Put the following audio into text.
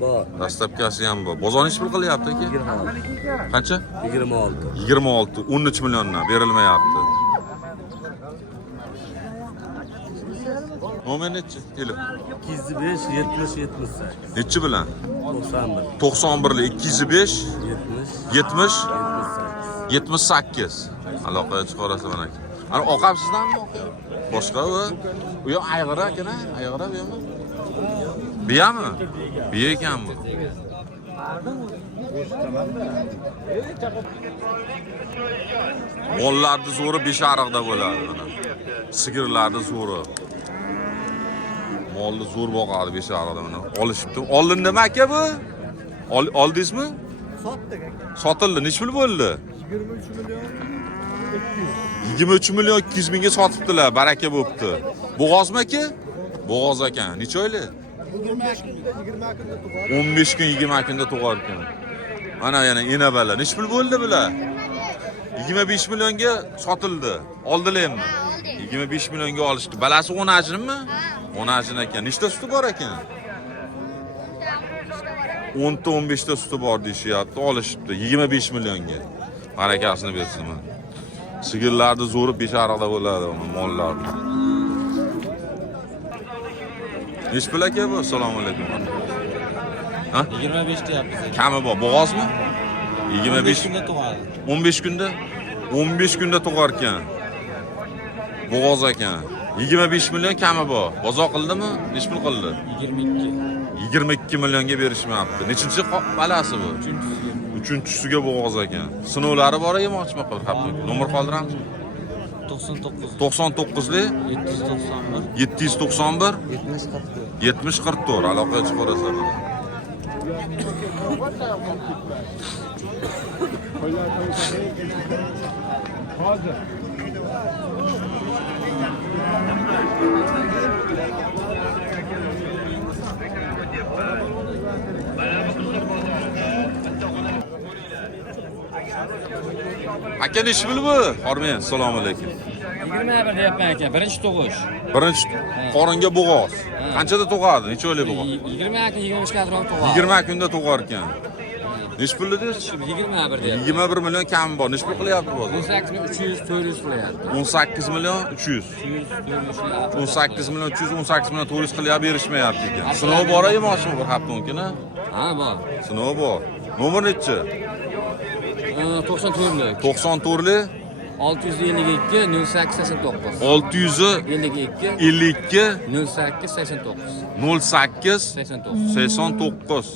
Bor. Dastlabkasi ham bor. Bozor nechi pul qilyapti aka? 26. Qancha? 26. 26, 13 milliondan berilmayapti. Nomer nechi? Kelib. 205 70 78. Nechi bilan? 91. 91 li 205 70 70 78. Aloqaga chiqarasiz mana aka. Ana oqamsizdanmi aka? Boshqa u yoq ayg'ira akana, ayg'ira bu yermi? Biyami? Biya ekan bu. Mollarning zo'ri Beshariqda bo'ladi mana. Sigirlarning zo'ri. Molni zo'r boqadi Beshariqda mana. Olishibdi. Oldindimi aka bu? Oldingizmi? Sotdik aka. Sotildi. Nech pul bo'ldi? 23 million 200. 23 million 200 mingga sotibdilar. Baraka bo'pti. Bo'g'ozmi aka? Bo'g'oz ekan. Necha oylik? 15 kun 20 kunda tug'ar ekan. Mana yana enabalar. Nech pul bo'ldi bular? 25 millionga sotildi. Oldilarmi? 25 millionga olishdi. Balasi 10 ajinmi? 10 ajin ekan. Nechta suti bor ekan? 10 ta 15 ta suti bor deyishyapti. Olishibdi 25 millionga. Barakasini bersin. Sigirlarning zo'ri Beshariqda bo'ladi, mollar. Nech pul aka bu? Assalomu alaykum. Ha? 25 deyapmiz. Kami bor, bo'g'ozmi? 25 kunda tug'adi. 15 kunda? 15 kunda tug'ar ekan. Bo'g'oz ekan. 25 million kami bor. Bozor qildimi? Nech pul qildi? 22. 22 millionga berishmayapti. Nechinchi balasi bu? 3-siga bo'g'oz ekan. Sinovlari bor yemoqchimi qilib? Nomer qoldiramiz. 99. 99 li 791. 791 70 44 aloqaga chiqarasizlar. Hozir. Aka nech pul bu? Hormen, assalomu alaykum. 21 deyapman aka, birinchi tug'ish. Birinchi qoringa bo'g'oz. Qanchada tug'adi? Necha oylik bo'g'oz? 20 aka 25 ga atrof tug'adi. 20 kunda tug'ar ekan. Nech pul dedingiz? 21 deyapti. 21 million kam bor. Nech pul qilyapti bozor? 18 300 400 qilyapti. 18 million 300. 18 million 300, 18 million 400 qilyapti, berishmayapti ekan. Sinov bor yemoqchimi bir hafta mumkin a? Ha, bor. Sinov bor. Nomer nechi? 94 lik. 94 li 652 0889. 652 52 08 08 89. 08 89. 89